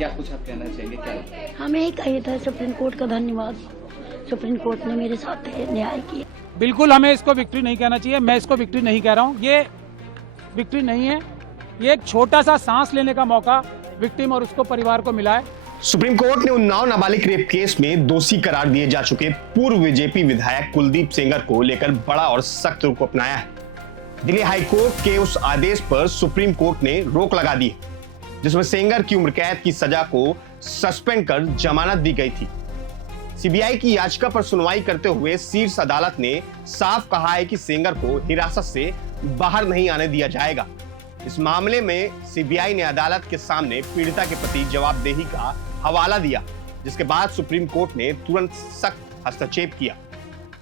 क्या कुछ आप कहना चाहेंगे? क्या हमें ही कही था सुप्रीम कोर्ट का धन्यवाद। सुप्रीम कोर्ट ने मेरे साथ न्याय किया। बिल्कुल हमें इसको विक्ट्री नहीं कहना चाहिए। मैं इसको विक्ट्री नहीं कह रहा हूँ, ये विक्ट्री नहीं है। ये एक छोटा सा सांस लेने का मौका विक्टिम और उसको परिवार को मिला है। सुप्रीम कोर्ट ने उन्नाव नाबालिग रेप केस में दोषी करार दिए जा चुके पूर्व बीजेपी विधायक कुलदीप सेंगर को लेकर बड़ा और सख्त रुख अपनाया है। दिल्ली हाई कोर्ट के उस आदेश पर सुप्रीम कोर्ट ने रोक लगा दी, जिसमें सेंगर की उम्र कैद की सजा को सस्पेंड कर जमानत दी गई थी। सीबीआई की याचिका पर सुनवाई करते हुए शीर्ष अदालत ने साफ कहा है कि सेंगर को हिरासत से बाहर नहीं आने दिया जाएगा। इस मामले में सीबीआई ने अदालत के सामने पीड़िता के प्रति जवाबदेही का हवाला दिया, जिसके बाद सुप्रीम कोर्ट ने तुरंत सख्त हस्तक्षेप किया।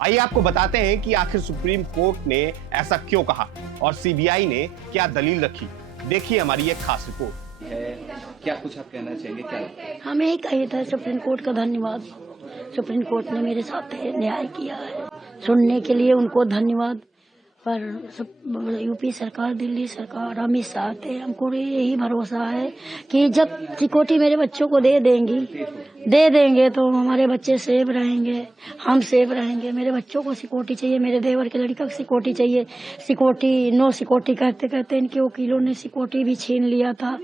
आइए आपको बताते हैं कि आखिर सुप्रीम कोर्ट ने ऐसा क्यों कहा और सीबीआई ने क्या दलील रखी। देखिए हमारी एक खास रिपोर्ट है, क्या कुछ आप कहना चाहेंगे? क्या हमें ही कही था सुप्रीम कोर्ट का धन्यवाद। सुप्रीम कोर्ट ने मेरे साथ न्याय किया है, सुनने के लिए उनको धन्यवाद। पर यूपी सरकार, दिल्ली सरकार, अमित शाह थे, हमको यही भरोसा है कि जब सिक्योरिटी मेरे बच्चों को दे देंगे तो हमारे बच्चे सेफ रहेंगे, हम सेफ रहेंगे। मेरे बच्चों को सिक्योरिटी चाहिए, मेरे देवर के लड़का को सिक्योरिटी चाहिए। सिक्योरिटी नो सिक्योरिटी कहते कहते इनके वकीलों ने सिक्योरिटी भी छीन लिया था।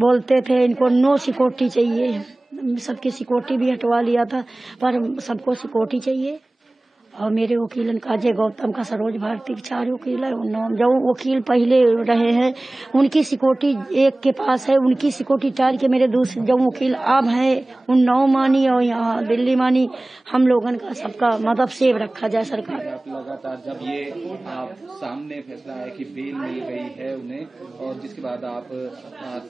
बोलते थे इनको नो सिक्योरिटी चाहिए, सबकी सिक्योरिटी भी हटवा लिया था, पर सबको सिक्योरिटी चाहिए। और मेरे वकीलन का अजय गौतम का, सरोज भारती के 4 वकील है। जो वकील पहले रहे हैं उनकी सिक्योरिटी एक के पास है, उनकी सिक्योरिटी टाल के मेरे दूसरे जो वकील अब हैं उन्नाव मानी और यहाँ दिल्ली मानी, हम लोगन का सबका मतलब सेव रखा जाए सरकार। आप लगातार जब ये आप सामने फैसला है कि बेल मिल गई है उन्हें, और जिसके बाद आप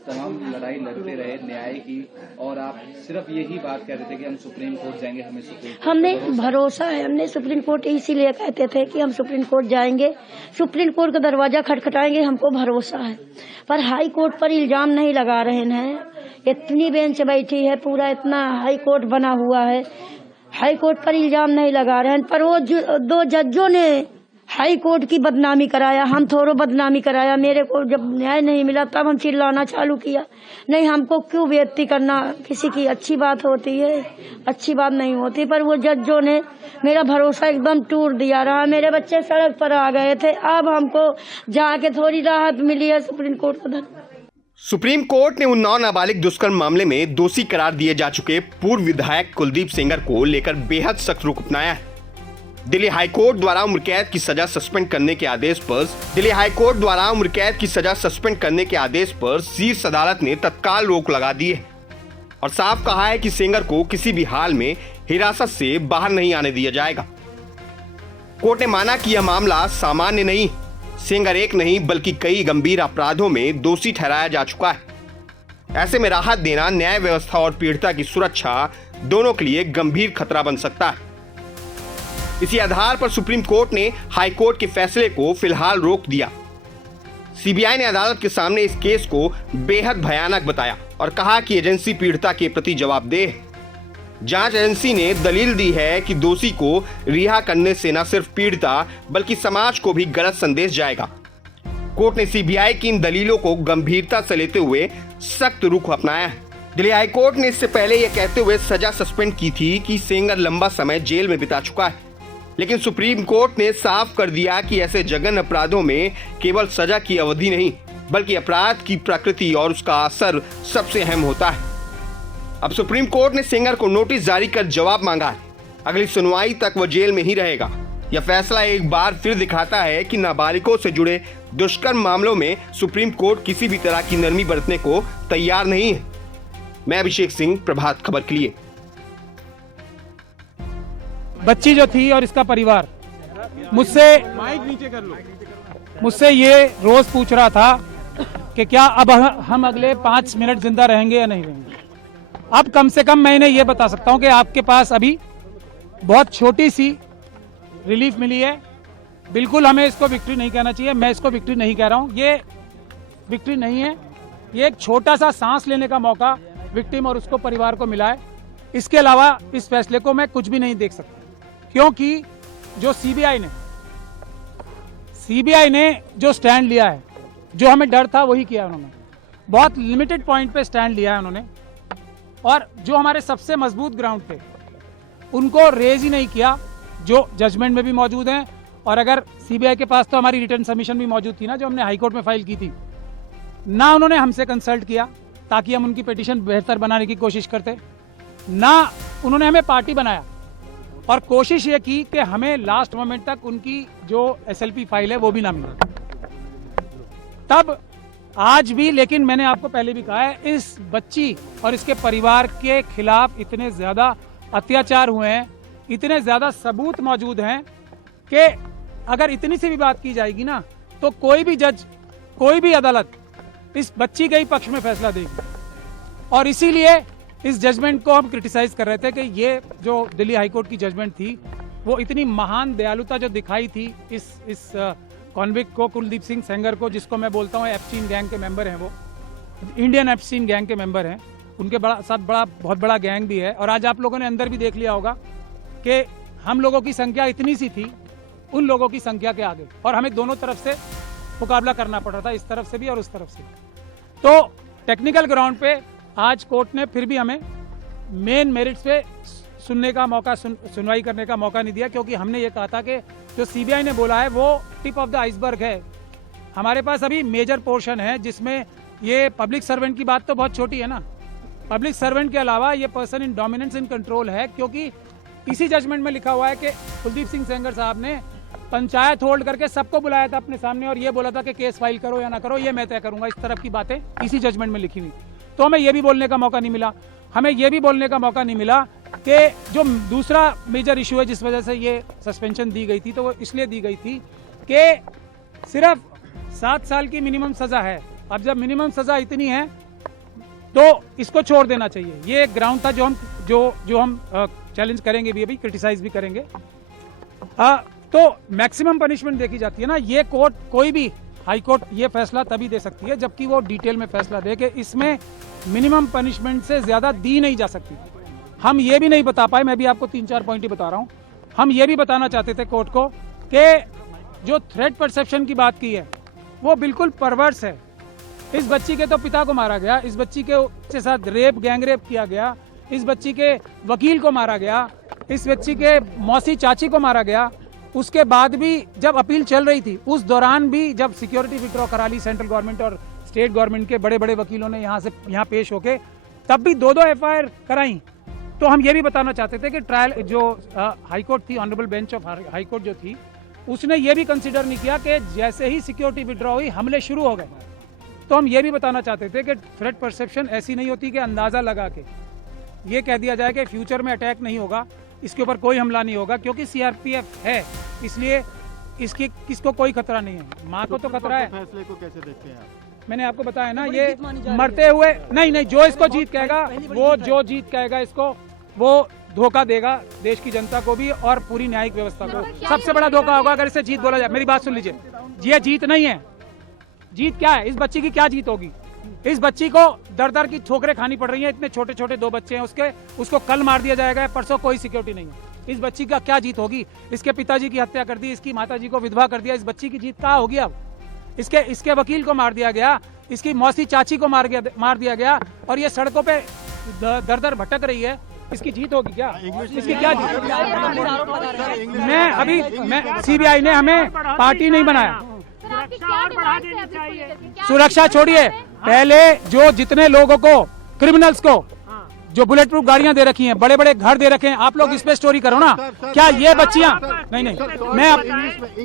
तमाम लड़ाई लड़ते रहे न्याय की, और आप सिर्फ यही बात कह रहे थे कि हम सुप्रीम कोर्ट जाएंगे, हमें सुप्रीम कोर्ट हमने भरोसा है, हमने सुप्रीम कोर्ट इसीलिए कहते थे कि हम सुप्रीम कोर्ट जाएंगे, सुप्रीम कोर्ट का दरवाजा खटखटाएंगे, हमको भरोसा है। पर हाई कोर्ट पर इल्जाम नहीं लगा रहे हैं। इतनी बेंच बैठी है, पूरा इतना हाई कोर्ट बना हुआ है, हाई कोर्ट पर इल्जाम नहीं लगा रहे हैं। पर वो 2 जजों ने हाई कोर्ट की बदनामी कराया, हम थोड़ा बदनामी कराया। मेरे को जब न्याय नहीं मिला तब हम चिल्लाना चालू किया, नहीं हमको क्यों बेइज्जती करना, किसी की अच्छी बात होती है, अच्छी बात नहीं होती। पर वो जजों ने मेरा भरोसा एकदम टूट दिया रहा। मेरे बच्चे सड़क पर आ गए थे, अब हमको जाके थोड़ी राहत मिली है। सुप्रीम कोर्ट का सुप्रीम कोर्ट ने उन्नाव नाबालिग दुष्कर्म मामले में दोषी करार दिए जा चुके पूर्व विधायक कुलदीप सेंगर को लेकर बेहद सख्त रुख अपनाया है। दिल्ली हाई कोर्ट द्वारा उम्र कैद की सजा सस्पेंड करने के आदेश पर शीर्ष अदालत ने तत्काल रोक लगा दी है और साफ कहा है कि सेंगर को किसी भी हाल में हिरासत से बाहर नहीं आने दिया जाएगा। कोर्ट ने माना कि यह मामला सामान्य नहीं, सेंगर एक नहीं बल्कि कई गंभीर अपराधों में दोषी ठहराया जा चुका है। ऐसे में राहत देना न्याय व्यवस्था और पीड़िता की सुरक्षा दोनों के लिए गंभीर खतरा बन सकता है। इसी आधार पर सुप्रीम कोर्ट ने हाई कोर्ट के फैसले को फिलहाल रोक दिया। सीबीआई ने अदालत के सामने इस केस को बेहद भयानक बताया और कहा कि एजेंसी पीड़िता के प्रति जवाबदेह है। जांच एजेंसी ने दलील दी है कि दोषी को रिहा करने से न सिर्फ पीड़िता बल्कि समाज को भी गलत संदेश जाएगा। कोर्ट ने सीबीआई की इन दलीलों को गंभीरता से लेते हुए सख्त रुख अपनाया है। दिल्ली हाई कोर्ट ने इससे पहले यह कहते हुए सजा सस्पेंड की थी कि सेंगर लंबा समय जेल में बिता चुका है, लेकिन सुप्रीम कोर्ट ने साफ कर दिया कि ऐसे जघन्य अपराधों में केवल सजा की अवधि नहीं बल्कि अपराध की प्रकृति और उसका असर सबसे अहम होता है। अब सुप्रीम कोर्ट ने सेंगर को नोटिस जारी कर जवाब मांगा है। अगली सुनवाई तक वह जेल में ही रहेगा। यह फैसला एक बार फिर दिखाता है कि नाबालिगों से जुड़े दुष्कर्म मामलों में सुप्रीम कोर्ट किसी भी तरह की नरमी बरतने को तैयार नहीं है। मैं अभिषेक सिंह, प्रभात खबर के लिए। बच्ची जो थी और इसका परिवार मुझसे ये रोज पूछ रहा था कि क्या अब हम अगले 5 मिनट जिंदा रहेंगे या नहीं रहेंगे। अब कम से कम मैं इन्हें ये बता सकता हूं कि आपके पास अभी बहुत छोटी सी रिलीफ मिली है। बिल्कुल हमें इसको विक्ट्री नहीं कहना चाहिए। मैं इसको विक्ट्री नहीं कह रहा हूं, ये विक्ट्री नहीं है। ये एक छोटा सा सांस लेने का मौका विक्टिम और उसको परिवार को मिला है। इसके अलावा इस फैसले को मैं कुछ भी नहीं देख सकता, क्योंकि जो सीबीआई ने जो स्टैंड लिया है, जो हमें डर था वही किया उन्होंने। बहुत लिमिटेड पॉइंट पे स्टैंड लिया है उन्होंने। और जो हमारे सबसे मजबूत ग्राउंड थे उनको रेज ही नहीं किया, जो जजमेंट में भी मौजूद हैं। और अगर सीबीआई के पास तो हमारी रिटर्न सबमिशन भी मौजूद थी ना, जो हमने हाईकोर्ट में फाइल की थी, ना उन्होंने हमसे कंसल्ट किया ताकि हम उनकी पिटीशन बेहतर बनाने की कोशिश करते, ना उन्होंने हमें पार्टी बनाया, और कोशिश ये की कि हमें लास्ट मोमेंट तक उनकी जो एसएलपी फाइल है वो भी ना मिले। तब आज भी, लेकिन मैंने आपको पहले भी कहा है, इस बच्ची और इसके परिवार के खिलाफ इतने ज्यादा अत्याचार हुए हैं, इतने ज्यादा सबूत मौजूद हैं कि अगर इतनी सी भी बात की जाएगी ना, तो कोई भी जज, कोई भी अदालत इस बच्ची के ही पक्ष में फैसला देगी। और इसीलिए इस जजमेंट को हम क्रिटिसाइज कर रहे थे कि ये जो दिल्ली हाईकोर्ट की जजमेंट थी, वो इतनी महान दयालुता जो दिखाई थी इस कॉन्विक्ट को, कुलदीप सिंह सेंगर को, जिसको मैं बोलता हूँ एप्स्टीन गैंग के मेंबर हैं, वो इंडियन एप्स्टीन गैंग के मेंबर हैं, उनके साथ बहुत बड़ा गैंग भी है। और आज आप लोगों ने अंदर भी देख लिया होगा कि हम लोगों की संख्या इतनी सी थी उन लोगों की संख्या के आगे, और हमें दोनों तरफ से मुकाबला करना पड़ रहा था, इस तरफ से भी और उस तरफ से भी। तो टेक्निकल ग्राउंड पे आज कोर्ट ने फिर भी हमें मेन मेरिट्स पे सुनने का मौका, सुनवाई करने का मौका नहीं दिया, क्योंकि हमने ये कहा था कि जो सीबीआई ने बोला है वो टिप ऑफ द आइसबर्ग है। हमारे पास अभी मेजर पोर्शन है जिसमें ये पब्लिक सर्वेंट की बात तो बहुत छोटी है ना, पब्लिक सर्वेंट के अलावा ये person in dominance in control है, क्योंकि इसी जजमेंट में लिखा हुआ है कि कुलदीप सिंह सेंगर साहब ने पंचायत होल्ड करके सबको बुलाया था अपने सामने और ये बोला था कि केस फाइल करो या ना करो ये मैं तय करूंगा। इस तरफ की बातें इसी जजमेंट में लिखी हुई। तो हमें ये भी बोलने का मौका नहीं मिला, हमें ये भी बोलने का मौका नहीं मिला कि जो दूसरा मेजर इशू है जिस वजह से ये सस्पेंशन दी गई थी, तो वो इसलिए दी गई थी कि सिर्फ 7 साल की मिनिमम सजा है। अब जब मिनिमम सजा इतनी है तो इसको छोड़ देना चाहिए। ये एक ग्राउंड था जो हम चैलेंज करेंगे भी, अभी क्रिटिसाइज भी करेंगे। तो मैक्सिमम पनिशमेंट देखी जाती है ना, ये कोर्ट, कोई भी हाई कोर्ट ये फैसला तभी दे सकती है जबकि वो डिटेल में फैसला दे कि इसमें मिनिमम पनिशमेंट से ज्यादा दी नहीं जा सकती। हम ये भी नहीं बता पाए, मैं भी आपको 3-4 पॉइंट ही बता रहा हूँ। हम ये भी बताना चाहते थे कोर्ट को कि जो थ्रेट परसेप्शन की बात की है वो बिल्कुल परवर्स है। इस बच्ची के तो पिता को मारा गया, इस बच्ची के साथ गैंग रेप किया गया, इस बच्ची के वकील को मारा गया, इस बच्ची के मौसी चाची को मारा गया। उसके बाद भी जब अपील चल रही थी उस दौरान भी जब सिक्योरिटी विड्रॉ करा ली सेंट्रल गवर्नमेंट और स्टेट गवर्नमेंट के बड़े बड़े वकीलों ने यहाँ पेश होके, तब भी 2-2 एफआईआर कराई। तो हम ये भी बताना चाहते थे कि ट्रायल जो हाईकोर्ट थी, ऑनरेबल बेंच ऑफ हाईकोर्ट जो थी, उसने ये भी कंसिडर नहीं किया कि जैसे ही सिक्योरिटी विड्रॉ हुई हमले शुरू हो गए। तो हम ये भी बताना चाहते थे कि थ्रेट परसेप्शन ऐसी नहीं होती कि अंदाजा लगा के ये कह दिया जाए कि फ्यूचर में अटैक नहीं होगा, इसके ऊपर कोई हमला नहीं होगा, क्योंकि सीआरपीएफ है इसलिए किसको कोई खतरा नहीं है। माँ को तो खतरा है। फैसले को कैसे देखते हैं आप? मैंने आपको बताया ना, ये मरते हुए नहीं, जो इसको जीत कहेगा, वो जो जीत कहेगा इसको, वो धोखा देगा देश की जनता को भी और पूरी न्यायिक व्यवस्था को। सबसे बड़ा धोखा होगा अगर इसे जीत बोला जाए। मेरी बात सुन लीजिए, ये जीत नहीं है। जीत क्या है? इस बच्ची की क्या जीत होगी? इस बच्ची को दर की ठोकरें खानी पड़ रही हैं। इतने छोटे छोटे 2 बच्चे हैं उसको कल मार दिया जाएगा, परसों कोई सिक्योरिटी नहीं है। इस बच्ची का क्या जीत होगी? इसके पिताजी की हत्या कर दी, इसकी माताजी को विधवा कर दिया, इस बच्ची की जीत कहाँ होगी? अब इसके वकील को मार दिया गया, इसकी मौसी चाची को मार दिया गया और ये सड़कों पे दर भटक रही है। इसकी जीत होगी क्या? इसकी क्या जीत? मैं सीबीआई ने हमें पार्टी नहीं बनाया। सुरक्षा छोड़िए, पहले जो जितने लोगों को, क्रिमिनल्स को जो बुलेट प्रूफ गाड़ियां दे रखी हैं, बड़े बड़े घर दे रखे हैं, आप लोग इस पे स्टोरी करो ना। क्या ये बच्चियां नहीं, मैं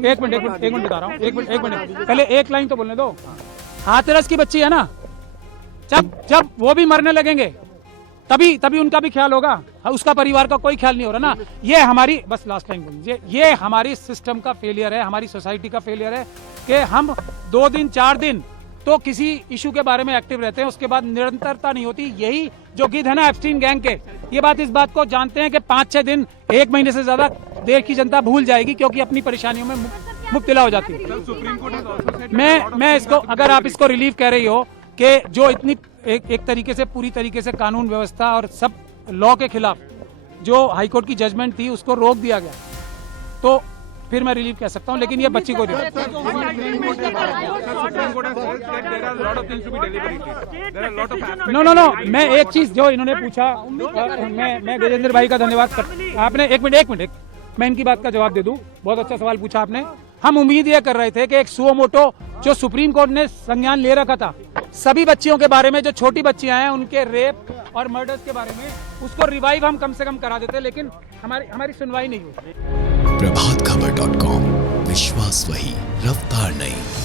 एक मिनट बता रहा हूँ, एक मिनट पहले एक लाइन तो बोलने दो। हाथरस की बच्ची है ना, जब वो भी मरने लगेंगे तभी उनका भी ख्याल होगा, उसका परिवार का कोई ख्याल नहीं हो रहा ना। ये हमारी, बस लास्ट टाइम बोल लीजिए, ये हमारी सिस्टम का फेलियर है, हमारी सोसाइटी का फेलियर है कि हम 2 दिन 4 दिन तो किसी इशू के बारे में एक्टिव रहते हैं, उसके बाद निरंतरता नहीं होती। यही जो गिद्ध है ना एप्स्टीन गैंग के, ये इस बात को जानते हैं कि 5-6 दिन, 1 महीने से ज्यादा देश की जनता भूल जाएगी, क्योंकि अपनी परेशानियों में मुब्तला हो जाती है। मैं इसको, अगर आप इसको रिलीफ कह रही हो कि जो इतनी एक तरीके से, पूरी तरीके से कानून व्यवस्था और सब लॉ के खिलाफ जो हाईकोर्ट की जजमेंट थी उसको रोक दिया गया, तो फिर मैं रिलीफ कह सकता हूँ, लेकिन ये बच्ची को नो, मैं एक चीज जो इन्होंने पूछा, मैं गजेंद्र भाई का धन्यवाद कर, आपने एक मिनट मैं इनकी बात का जवाब दे दूं। बहुत अच्छा सवाल पूछा आपने। हम उम्मीद यह कर रहे थे कि एक सुओ मोटो जो सुप्रीम कोर्ट ने संज्ञान ले रखा था सभी बच्चियों के बारे में, जो छोटी बच्चियां हैं उनके रेप और मर्डर्स के बारे में, उसको रिवाइव हम कम से कम करा देते, लेकिन हमारी सुनवाई नहीं हुई। प्रभातखबर.com, विश्वास वही, रफ्तार नहीं।